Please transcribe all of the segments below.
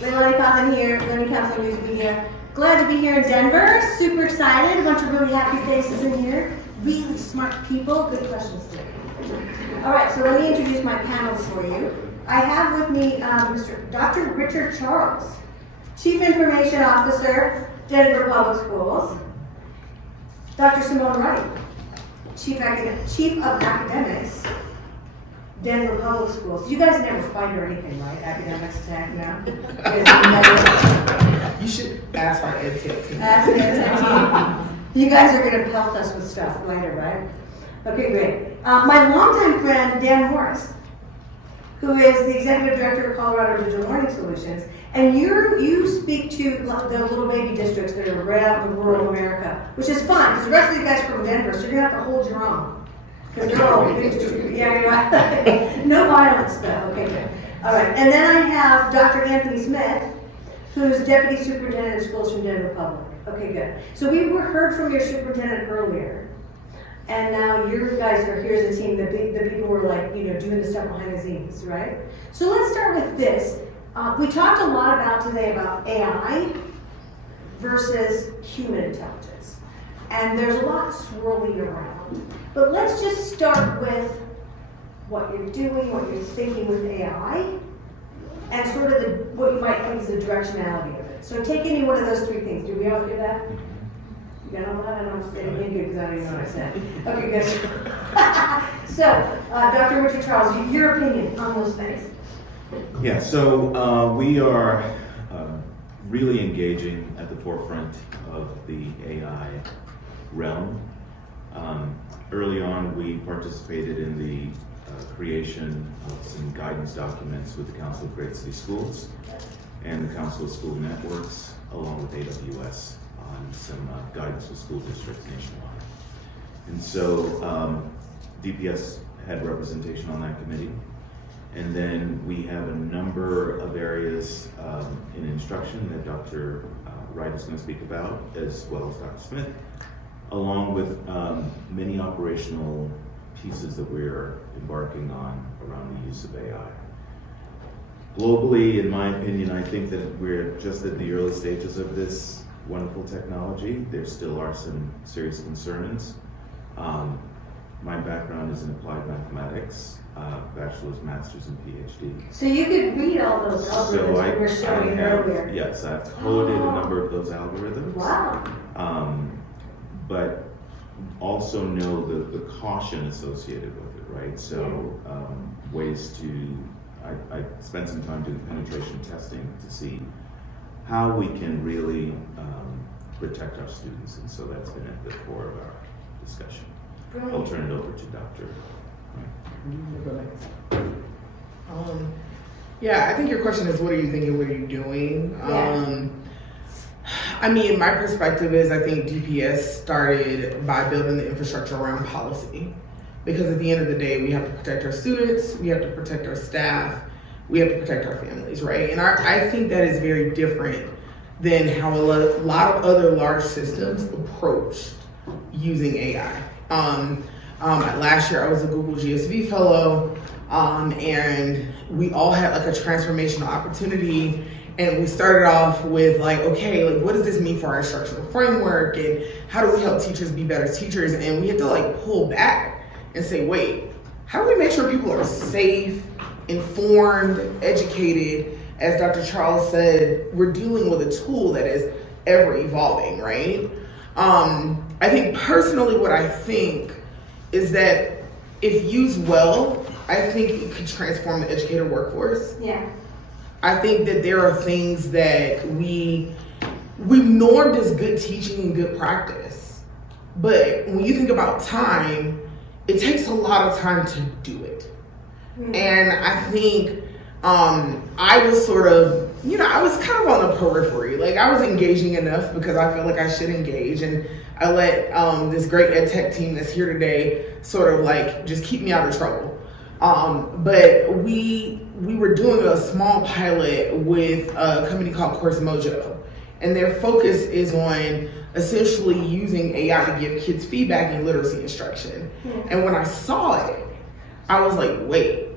Lenny Coughlin here, Lenny Coughlin News Media. Glad to be here in Denver. Super excited. A bunch of really happy faces in here. Really smart people. Good questions today. All right, so let me introduce my panel for you. I have with me Dr. Richard Charles, Chief Information Officer, Denver Public Schools. Dr. Simone Wright, Chief of Academics, Denver Public Schools. You guys never fight or anything, right? Academics tech now? You should ask our ed tech team. Ask the ed tech team. You guys are going to pelt us with stuff later, right? Okay, great. My longtime friend, Dan Morris, who is the Executive Director of Colorado Digital Learning Solutions, and you speak to the little baby districts that are right out in rural America, which is fun, because the rest of you guys are from Denver, so you're going to have to hold your own. Because they're all big, yeah, you're right. No violence, though. Okay, good. All right, and then I have Dr. Anthony Smith, who's Deputy Superintendent of Schools from Denver Public. Okay, good. So we heard from your superintendent earlier, and now you guys are here as a team. The people were like, doing the stuff behind the scenes, right? So let's start with this. We talked a lot today about AI versus human intelligence, and there's a lot swirling around. But let's just start with what you're doing, what you're thinking with AI, and sort of what you might think is the directionality of it. So take any one of those three things. Did we all hear that? You got all that? I don't say it good because I don't even know what I said. Okay, good. So, Dr. Richard Charles, your opinion on those things. Yeah, so we are really engaging at the forefront of the AI realm. Early on, we participated in the creation of some guidance documents with the Council of Great City Schools and the Council of School Networks, along with AWS, on some guidance with school districts nationwide. And so DPS had representation on that committee. And then we have a number of areas in instruction that Dr. Wright is going to speak about, as well as Dr. Smith, along with many operational pieces that we're embarking on around the use of AI. Globally, in my opinion, I think that we're just at the early stages of this wonderful technology. There still are some serious concerns. My background is in applied mathematics, bachelor's, master's, and PhD. So you could read all those algorithms that we were showing earlier. Yes, I've coded a number of those algorithms. Wow. But also know the caution associated with it, right? So ways to, I spent some time doing penetration testing to see how we can really protect our students, and so that's been at the core of our discussion. Brilliant. I'll turn it over to Dr. Yeah, I think your question is, what are you thinking, what are you doing? Yeah. I mean, my perspective is I think DPS started by building the infrastructure around policy. Because at the end of the day, we have to protect our students, we have to protect our staff, we have to protect our families, right? And I think that is very different than how a lot of other large systems approach using AI. Last year I was a Google GSV fellow, and we all had like a transformational opportunity. And we started off with like, okay, like what does this mean for our instructional framework, and how do we help teachers be better teachers? And we had to like pull back and say, wait, how do we make sure people are safe, informed, educated? As Dr. Charles said, we're dealing with a tool that is ever evolving, right? I think personally what I think is that if used well, I think it could transform the educator workforce. Yeah. I think that there are things that we've normed as good teaching and good practice. But when you think about time, it takes a lot of time to do it. Mm-hmm. And I think I was sort of, I was kind of on the periphery. Like I was engaging enough because I feel like I should engage. And I let this great ed tech team that's here today sort of like just keep me out of trouble. But we were doing a small pilot with a company called Course Mojo, and their focus is on essentially using AI to give kids feedback in literacy instruction. And when I saw it, I was like, wait,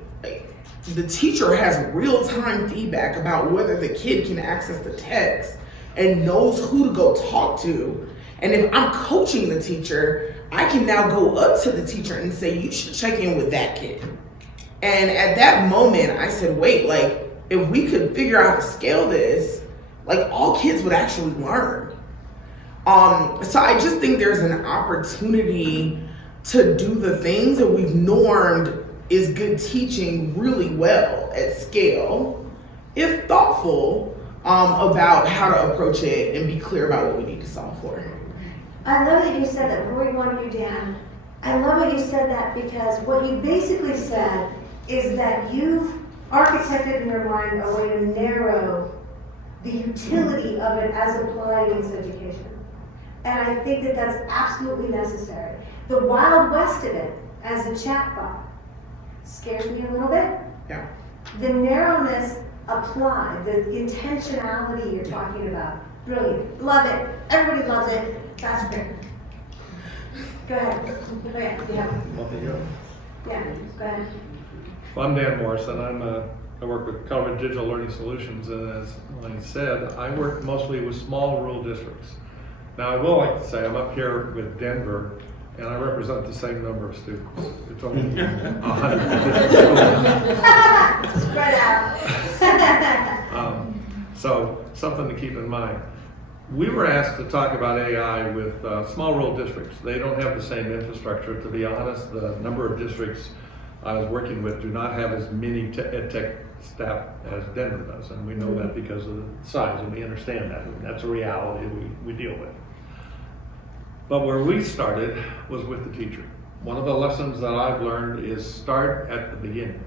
the teacher has real-time feedback about whether the kid can access the text and knows who to go talk to. And if I'm coaching the teacher, I can now go up to the teacher and say, you should check in with that kid. And at that moment, I said, wait, like, if we could figure out how to scale this, like, all kids would actually learn. So I just think there's an opportunity to do the things that we've normed is good teaching really well at scale, if thoughtful about how to approach it and be clear about what we need to solve for. I love that you said that. Before we go on to you, Dan, I love that you said that because what you basically said is that you've architected in your mind a way to narrow the utility of it as applied in education. And I think that that's absolutely necessary. The Wild West of it, as a chatbot, scares me a little bit. Yeah. The narrowness applied, the intentionality you're talking about, brilliant. Love it. Everybody loves it. That's great. Go ahead. Go ahead. Yeah, go ahead. Well, I'm Dan Morris, and I work with Colorado Digital Learning Solutions, and as I said, I work mostly with small rural districts. Now, I will like to say I'm up here with Denver, and I represent the same number of students. It's only 150 schools. Spread out. So, something to keep in mind. We were asked to talk about AI with small rural districts. They don't have the same infrastructure. To be honest, the number of districts I was working with do not have as many ed tech staff as Denver does, and we know that because of the size, and we understand that. That's a reality we deal with. But where we started was with the teacher. One of the lessons that I've learned is start at the beginning.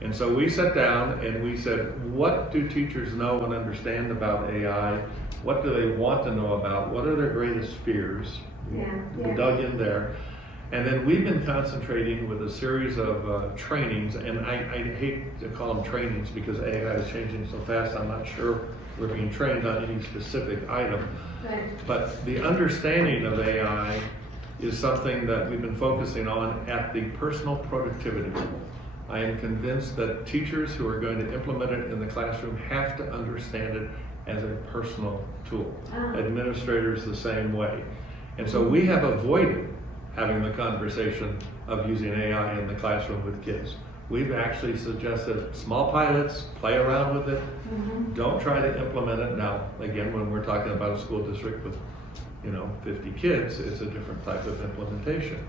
And so we sat down and we said, what do teachers know and understand about AI? What do they want to know about? What are their greatest fears? We dug in there. And then we've been concentrating with a series of trainings, and I hate to call them trainings because AI is changing so fast, I'm not sure we're being trained on any specific item. Right. But the understanding of AI is something that we've been focusing on at the personal productivity level. I am convinced that teachers who are going to implement it in the classroom have to understand it as a personal tool. Administrators the same way. And so we have avoided having the conversation of using AI in the classroom with kids. We've actually suggested small pilots, play around with it. Don't try to implement it. Now, again, when we're talking about a school district with 50 kids, it's a different type of implementation.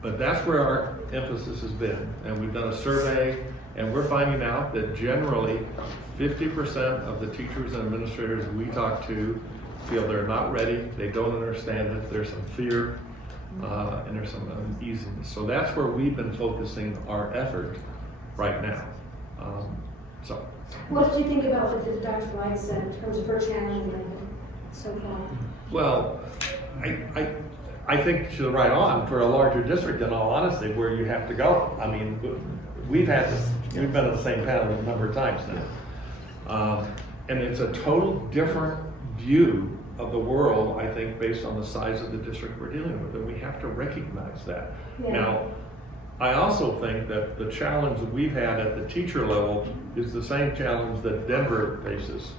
But that's where our emphasis has been. And we've done a survey, and we're finding out that generally 50% of the teachers and administrators we talk to feel they're not ready, they don't understand it, there's some fear, and there's some uneasiness. So that's where we've been focusing our effort right now. What did you think about what Dr. Wright said in terms of her challenging it so far? Well, I think she's right on for a larger district, in all honesty, where you have to go. I mean, we've been at the same panel a number of times now. And it's a total different view of the world, I think, based on the size of the district we're dealing with, and we have to recognize that. Yeah. Now, I also think that the challenge that we've had at the teacher level is the same challenge that Denver faces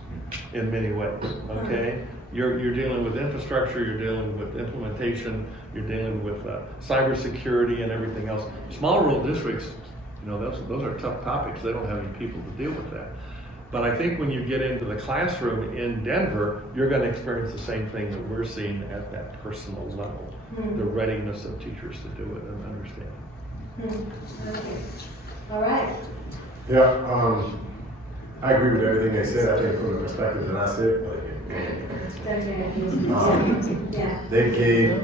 in many ways, okay? You're dealing with infrastructure, you're dealing with implementation, you're dealing with cybersecurity and everything else. Small rural districts, those are tough topics. They don't have any people to deal with that. But I think when you get into the classroom in Denver, you're going to experience the same thing that we're seeing at that personal level, the readiness of teachers to do it and understand. Okay. All right. Yeah, I agree with everything they said. I think from the perspective that I said, they gave,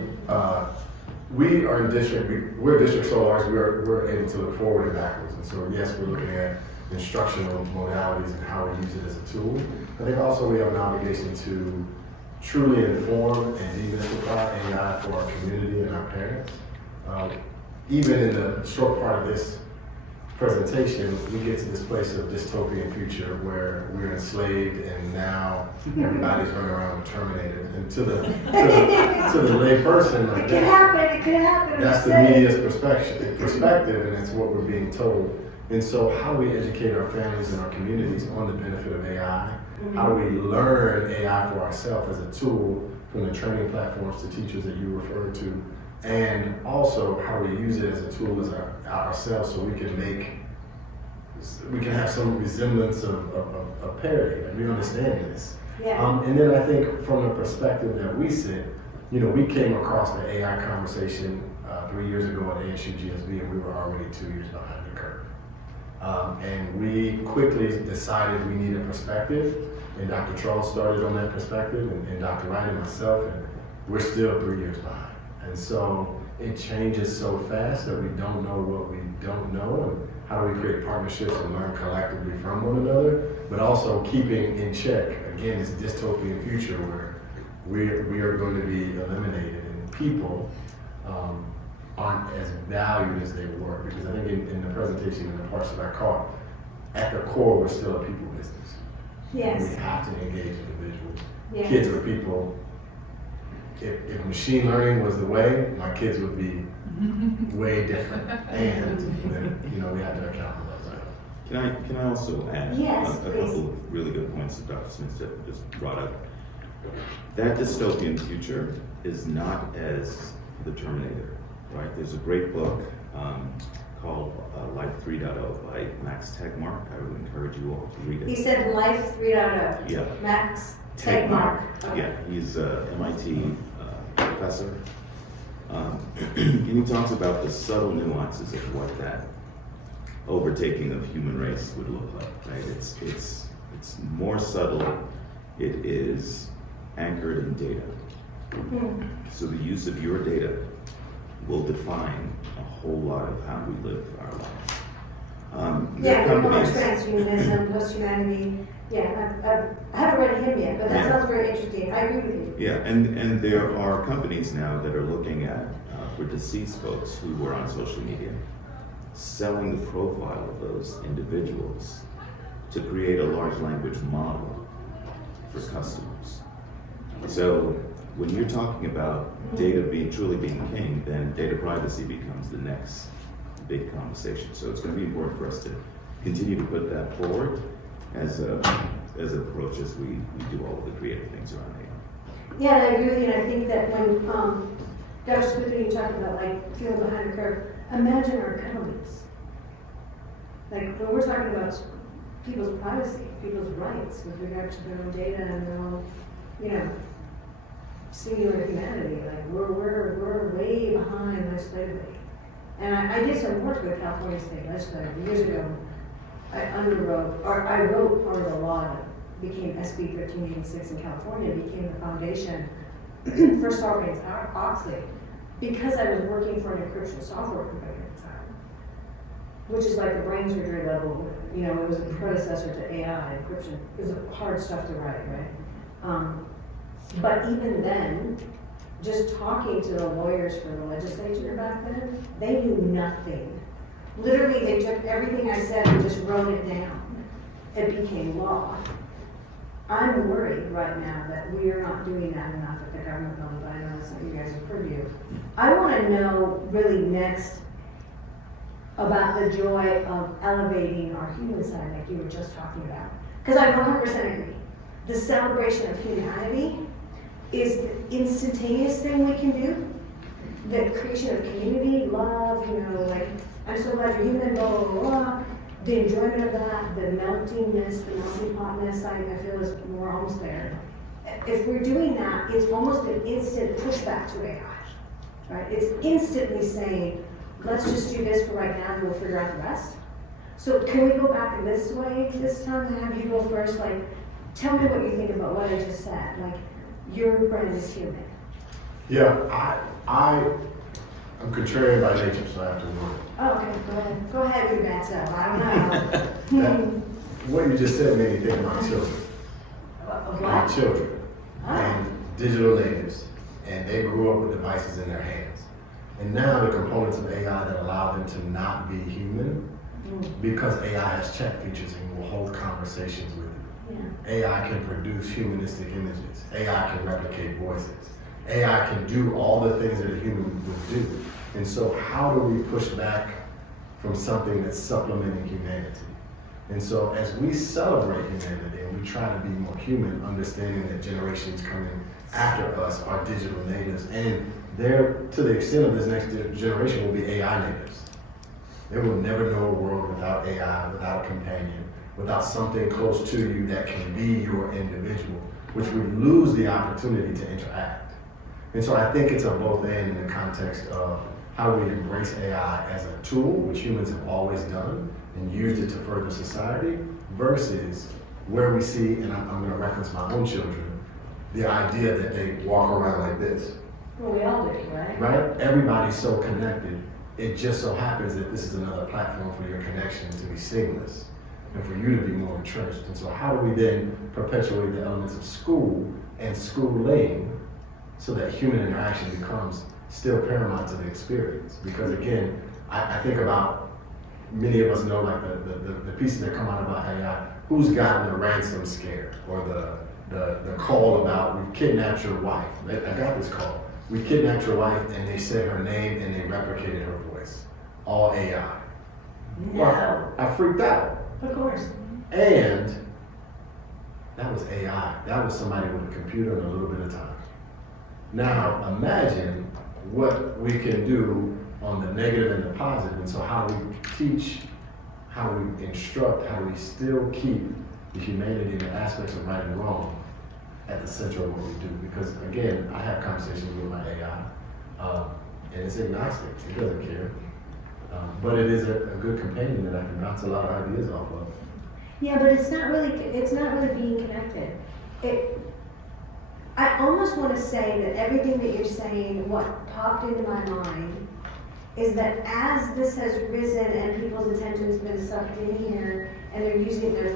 we are in district, we're a district so large, we're able to look forward and backwards. And so yes, we're looking at instructional modalities and how we use it as a tool. I think also we have an obligation to truly inform and demystify AI for our community and our parents. Even in the short part of this presentation, we get to this place of dystopian future where we're enslaved and now everybody's running around with Terminator. And to the lay person, like It could happen, it could happen. that's the media's perspective, and it's what we're being told. And so how do we educate our families and our communities on the benefit of AI? How do we learn AI for ourselves as a tool from the training platforms to teachers that you referred to? And also, how do we use it as a tool as ourselves so we can have some resemblance of parity, and we understand this. Yeah. And then I think from the perspective that we sit, we came across the AI conversation 3 years ago at ASU GSB, and we were already 2 years behind the curve. And we quickly decided we needed perspective, and Dr. Charles started on that perspective, and Dr. Wright and myself, and we're still 3 years behind. And so it changes so fast that we don't know what we don't know, and how do we create partnerships and learn collectively from one another, but also keeping in check, again, this dystopian future where we are going to be eliminated and people aren't as valued as they were. Because I think in the presentation and the parts that I caught, at the core, we're still a people business. Yes. We have to engage individuals. Yeah. Kids are people. If machine learning was the way, my kids would be way different. And then, we have to account for those items. Can I also add Yes, a please. couple of really good points that Dr. Smith just brought up? That dystopian future is not as the Terminator, right? There's a great book called Life 3.0 by Max Tegmark. I would encourage you all to read it. He said Life 3.0. Yeah. Max Tegmark. Yeah, he's a MIT professor. And he talks about the subtle nuances of what that overtaking of human race would look like, right? It's more subtle. It is anchored in data. So the use of your data will define a whole lot of how we live our lives. Yeah, we call it transhumanism, post-humanity. Yeah, I haven't read him yet, but that sounds very interesting. I agree with you. Yeah, and there are companies now that are looking at, for deceased folks who were on social media, selling the profile of those individuals to create a large language model for customers. So when you're talking about data truly being king, then data privacy becomes the next big conversation. So it's going to be important for us to continue to put that forward as an approach as we do all of the creative things around AI. Yeah, and I agree with you, and I think that when Dr. Smith, when you talk about feeling behind the curve, imagine our penalties. When we're talking about people's privacy, people's rights with regard to their own data and their own, singular humanity, we're way behind legislatively. And I did some work with California State Legislature years ago. I wrote part of the law that became SB 1386 in California, became the foundation for Sarbanes-Oxley, because I was working for an encryption software company at the time, which is like the brain surgery level. It was a predecessor to AI encryption. It was hard stuff to write, right? But even then, just talking to the lawyers for the legislature back then, they knew nothing. Literally, they took everything I said and just wrote it down. It became law. I'm worried right now that we are not doing that enough at the government level, but I know it's not you guys' purview. I want to know really next about the joy of elevating our human side like you were just talking about. Because I 100% agree. The celebration of humanity is the instantaneous thing we can do. The creation of community, love, I'm so glad you're human, blah, blah, blah, blah. The enjoyment of that, the meltingness, the melting potness, I feel is more almost there. If we're doing that, it's almost an instant pushback to AI, right? It's instantly saying, let's just do this for right now and we'll figure out the rest. So can we go back this way this time and have you go first? Tell me what you think about what I just said. Your brand is human. Yeah, I'm contrarian by nature, so I have to work. Oh, okay, go ahead. Go ahead with that stuff. I don't know. What you just said made me think about children. My What? children and digital natives, and they grew up with devices in their hands. And now the components of AI that allow them to not be human because AI has chat features and will hold conversations with you. AI can produce humanistic images. AI can replicate voices. AI can do all the things that a human would do. And so how do we push back from something that's supplementing humanity? And so as we celebrate humanity and we try to be more human, understanding that generations coming after us are digital natives, and they're, to the extent of this next generation, will be AI natives. They will never know a world without AI, without a companion, without something close to you that can be your individual, which would lose the opportunity to interact. And so I think it's a both and in the context of how we embrace AI as a tool, which humans have always done, and used it to further society, versus where we see, and I'm going to reference my own children, the idea that they walk around like this. Well, we all do, right? Right? Everybody's so connected. It just so happens that this is another platform for your connection to be seamless and for you to be more entrenched. And so how do we then perpetuate the elements of school and schooling so that human interaction becomes still paramount to the experience? Because again, I think about, many of us know like the pieces that come out about AI, who's gotten the ransom scare or the call about, we've kidnapped your wife. I got this call. We kidnapped your wife and they said her name and they replicated her voice. All AI. No. Well, I freaked out. Of course. And that was AI. That was somebody with a computer and a little bit of time. Now imagine what we can do on the negative and the positive. And so how we teach, how we instruct, how we still keep the humanity and the aspects of right and wrong at the center of what we do. Because again, I have conversations with my AI, and it's agnostic. It doesn't care. But it is a good companion that I can bounce a lot of ideas off of. Yeah, but it's not really being connected. I almost want to say that everything that you're saying, what popped into my mind, is that as this has risen and people's attention's been sucked in here, and they're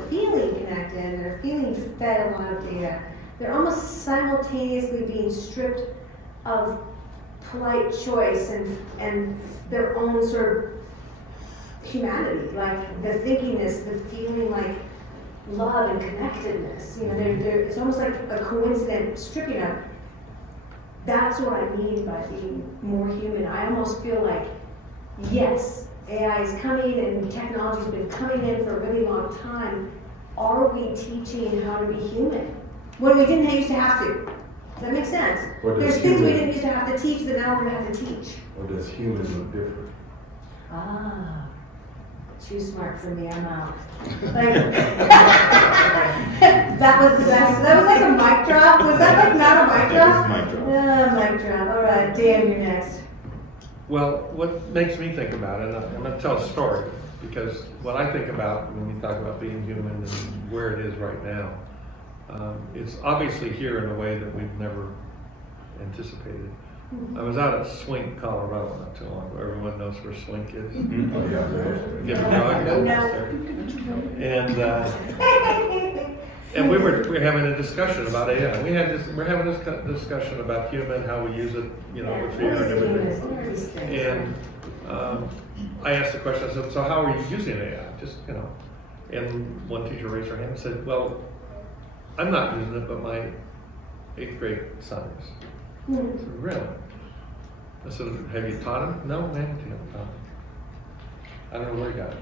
feeling connected, and they're feeling fed a lot of data, they're almost simultaneously being stripped of polite choice and their own sort of humanity, like the thinkingness, the feeling like love and connectedness. You know, it's almost like a coincident stripping of. That's what I mean by being more human. I almost feel like, yes, AI is coming and technology's been coming in for a really long time. Are we teaching how to be human? When we didn't used to have to. Does that make sense? There's things we didn't used to have to teach that now we're going to have to teach. Or does human look different? Ah, too smart for me, I'm out. Like, that was the best. That was like a mic drop. Was that like not a mic drop? That was a mic drop. Yeah, mic drop. All right, Dan, you're next. Well, what makes me think about it, and I'm going to tell a story, because what I think about when we talk about being human and where it is right now, it's obviously here in a way that we've never anticipated. I was out at Swink, Colorado not too long ago. Everyone knows where Swink is. Mm-hmm. Oh, yeah. Give a dog. And we were having a discussion about AI. We're having this discussion about human, how we use it, you know, with fear and everything. And I asked the question. I said, "So how are you using AI?" Just, you know. And one teacher raised her hand and said, "Well, I'm not using it, but my 8th grade son is." I said, "Really?" I said, "Have you taught him?" "No, I haven't taught him. I don't know where he got it."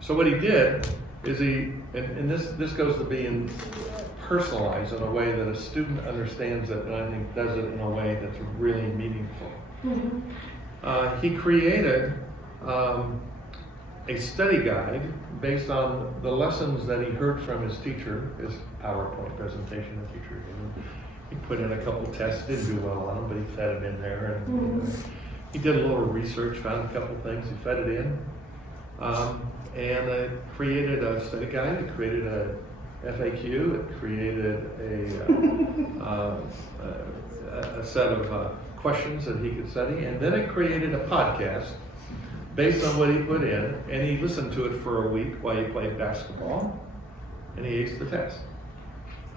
So what he did is and this goes to being personalized in a way that a student understands it, and I think does it in a way that's really meaningful. Mm-hmm. He created a study guide based on the lessons that he heard from his teacher, his PowerPoint presentation the teacher gave him. He put in a couple tests, didn't do well on them, but he fed it in there. And he did a little research, found a couple things, he fed it in. And created a study guide, it created a FAQ, it created a set of questions that he could study, and then it created a podcast based on what he put in, and he listened to it for a week while he played basketball, and he aced the test.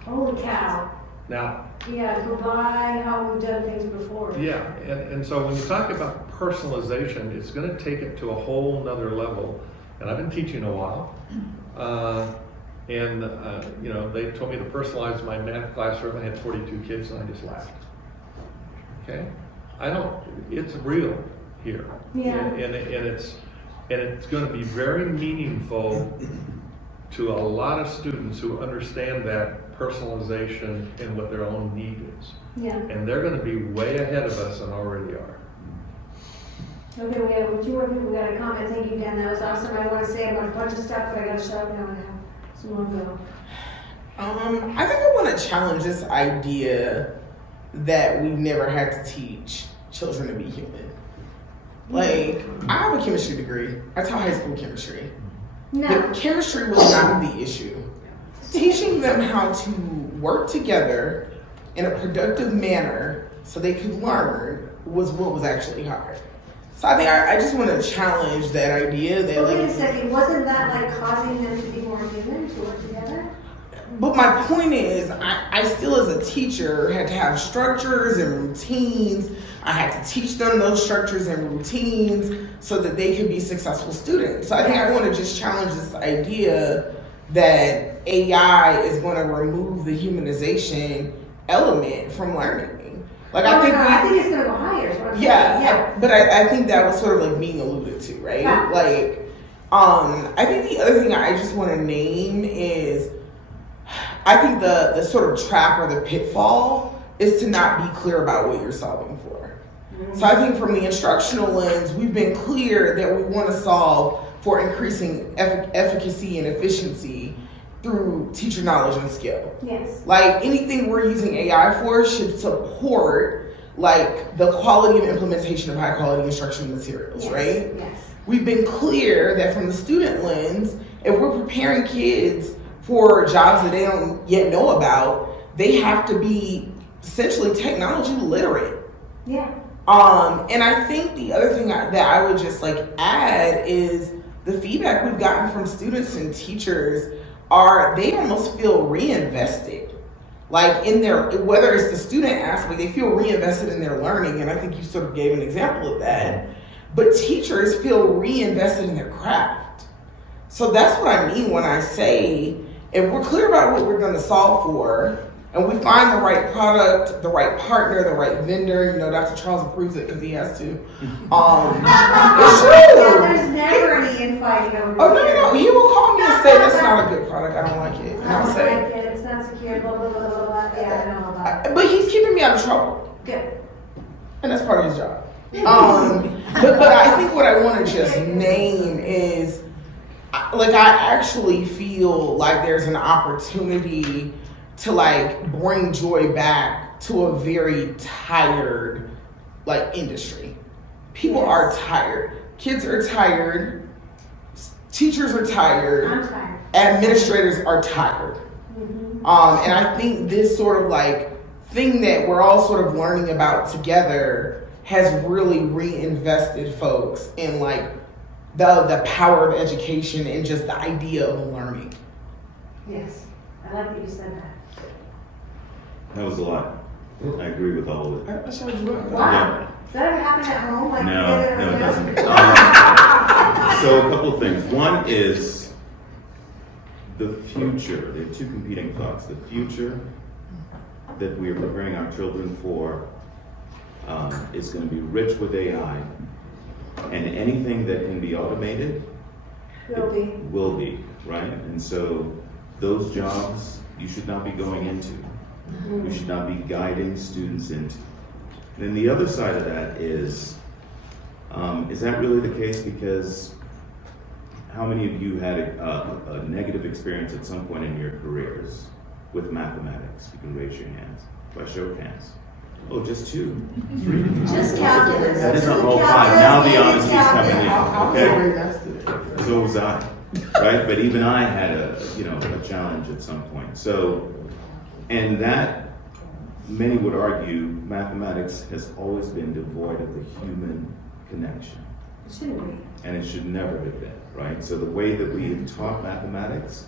Holy cow. Now, Yeah, go by how we've done things before. yeah, and so when you talk about personalization, it's going to take it to a whole nother level. And I've been teaching a while. You know, they told me to personalize my math classroom. I had 42 kids and I just laughed. Okay? It's real here. Yeah. And it's going to be very meaningful to a lot of students who understand that personalization and what their own need is. Yeah. And they're going to be way ahead of us and already are. Okay, we got two more people. We got a comment. Thank you, Dan. That was awesome. I want to say about a bunch of stuff, but I got to shut up now and have Simone go. I think I want to challenge this idea that we've never had to teach children to be human. Like, I have a chemistry degree. I taught high school chemistry. No. The chemistry was not the issue. Teaching them how to work together in a productive manner so they could learn was what was actually hard. So I think I just want to challenge that idea that Wait a second, wasn't that like causing them to be more human, to work together? But my point is, I still as a teacher had to have structures and routines. I had to teach them those structures and routines so that they could be successful students. So I think I want to just challenge this idea that AI is going to remove the humanization element from learning. Like I think it's going to go higher. Is what I'm yeah, saying. Yeah. but I think that was sort of like being alluded to, right? Yeah. Like, I think the other thing I just want to name is, I think the sort of trap or the pitfall is to not be clear about what you're solving for. So I think from the instructional lens, we've been clear that we want to solve for increasing efficacy and efficiency through teacher knowledge and skill. Yes. Like anything we're using AI for should support like the quality of implementation of high quality instructional materials, Yes. right? Yes. We've been clear that from the student lens, if we're preparing kids for jobs that they don't yet know about, they have to be essentially technology literate. Yeah. And I think the other thing that I would just like add is the feedback we've gotten from students and teachers are they almost feel reinvested. Like in their, whether it's the student aspect, they feel reinvested in their learning. And I think you sort of gave an example of that. But teachers feel reinvested in their craft. So that's what I mean when I say, if we're clear about what we're gonna solve for, and we find the right product, the right partner, the right vendor, you know, Dr. Charles approves it because he has to. It's true. Yeah, there's never any infighting over Oh, no. He will call me and say, that's not a good product, I don't like it. And I I'll don't say, like it, it's not secure, blah, blah, blah, blah, blah. Yeah, I know about it. but he's keeping me out of trouble. Good. And that's part of his job. But I think what I want to just name is, like, I actually feel like there's an opportunity to like bring joy back to a very tired like industry. People are tired. Kids are tired. Teachers are tired. I'm tired. Administrators are tired. Mm-hmm. And I think this sort of like thing that we're all sort of learning about together has really reinvested folks in like the power of education and just the idea of learning. Yes, I like that you said that. That was a lot. I agree with all of it. I showed you up. Wow. Does that ever happen at home? Like No, together, it you know? doesn't. So a couple of things. One is the future. There are two competing thoughts. The future that we are preparing our children for is going to be rich with AI, and anything that can be automated will be, right? And so those jobs you should not be going into. We should not be guiding students into. And then the other side of that is that really the case? Because how many of you had a negative experience at some point in your careers with mathematics? You can raise your hands. By show of hands. Oh, just 2, 3. Just calculus. That isn't Two all 5. calculus, Now the maybe honesty's coming in. I was Okay. already invested. So was I, right? But even I had a challenge at some point. So, and that, many would argue, mathematics has always been devoid of the human connection. It shouldn't be. And it should never have been, right? So the way that we have taught mathematics,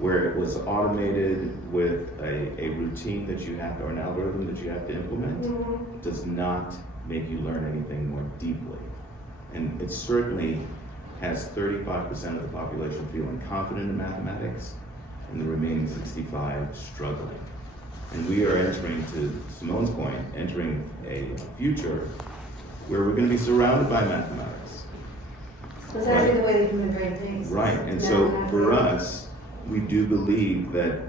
where it was automated with a routine that you have to, or an algorithm that you have to implement, does not make you learn anything more deeply. And it certainly has 35% of the population feeling confident in mathematics and the remaining 65 struggling. And we are entering, to Simone's point, entering a future where we're going to be surrounded by mathematics. That's actually the way the human brain thinks. Right, and so for us, we do believe that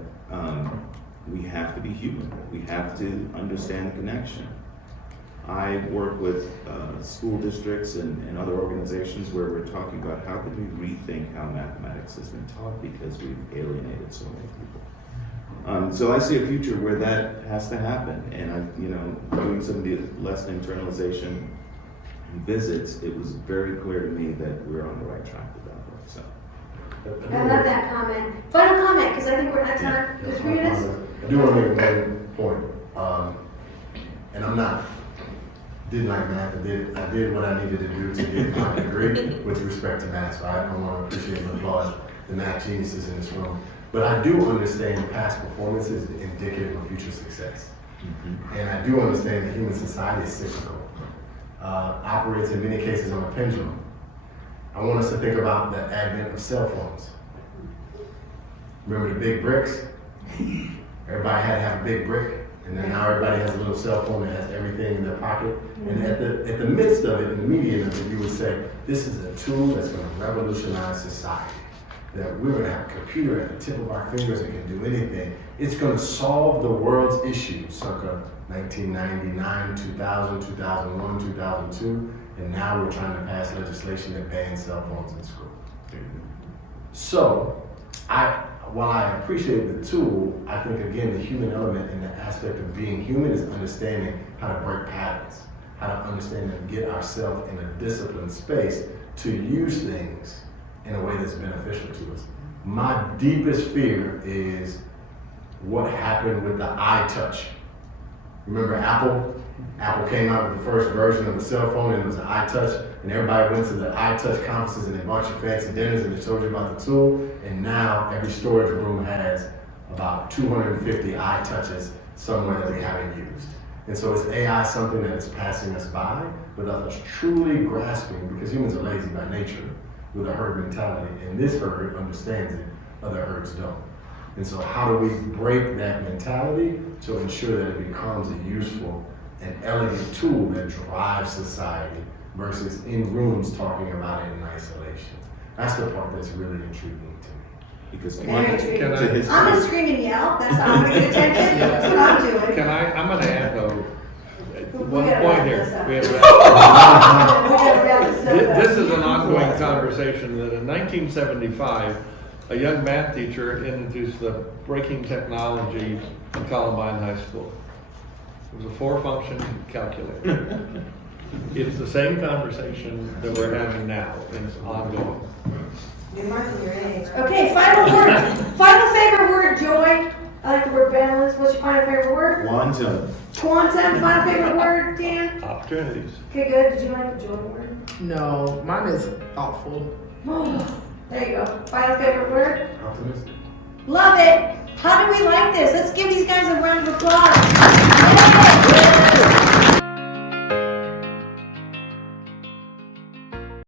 we have to be human. We have to understand the connection. I work with school districts and other organizations where we're talking about how can we rethink how mathematics has been taught because we've alienated so many people. So I see a future where that has to happen. And doing some of the lesson internalization visits, it was very clear to me that we're on the right track with that work. So. I love that comment. Final comment, because I think we're at time. Yeah, 3 minutes? I do want to make one point. And I'm not, didn't like math. I did what I needed to do to get my degree with respect to math. So I want to appreciate and applaud the math geniuses in this room. But I do understand past performance is indicative of future success. Mm-hmm. And I do understand that human society is cyclical. Operates in many cases on a pendulum. I want us to think about the advent of cell phones. Remember the big bricks? Everybody had to have a big brick, and then now everybody has a little cell phone that has everything in their pocket. And at the midst of it, in the median of it, you would say, this is a tool that's going to revolutionize society. That we're going to have a computer at the tip of our fingers that can do anything. It's going to solve the world's issues, circa 1999, 2000, 2001, 2002, and now we're trying to pass legislation that bans cell phones in school. So, while I appreciate the tool, I think again the human element and the aspect of being human is understanding how to break patterns, how to understand and get ourselves in a disciplined space to use things in a way that's beneficial to us. My deepest fear is what happened with the iTouch. Remember Apple? Apple came out with the first version of the cell phone and it was an iTouch, and everybody went to the iTouch conferences and they bought you fancy dinners and they told you about the tool, and now every storage room has about 250 iTouches somewhere that we haven't used. And so is AI something that is passing us by without us truly grasping, because humans are lazy by nature, with a herd mentality, and this herd understands it, other herds don't. And so how do we break that mentality to ensure that it becomes a useful and elegant tool that drives society versus in rooms talking about it in isolation? That's the part that's really intriguing to me. Because Very intriguing. to his I'm gonna point- scream and yell. That's how I'm gonna get attention. That's what I'm doing. I'm going to add though, We one gotta point wrap here. this up. We have- We gotta wrap this up. This is an ongoing conversation that in 1975, a young math teacher introduced the braking technology in Columbine High School. It was a 4-function calculator. It's the same conversation that we're having now, and it's ongoing. You're marking your age. Okay, final word. Final favorite word, joy. I like the word balance. What's your final favorite word? Quantum. Quantum. Final favorite word, Dan? Opportunities. Okay, good. Did you like the joy word? No, mine is thoughtful. There you go. Final favorite word? Optimistic. Love it. How do we like this? Let's give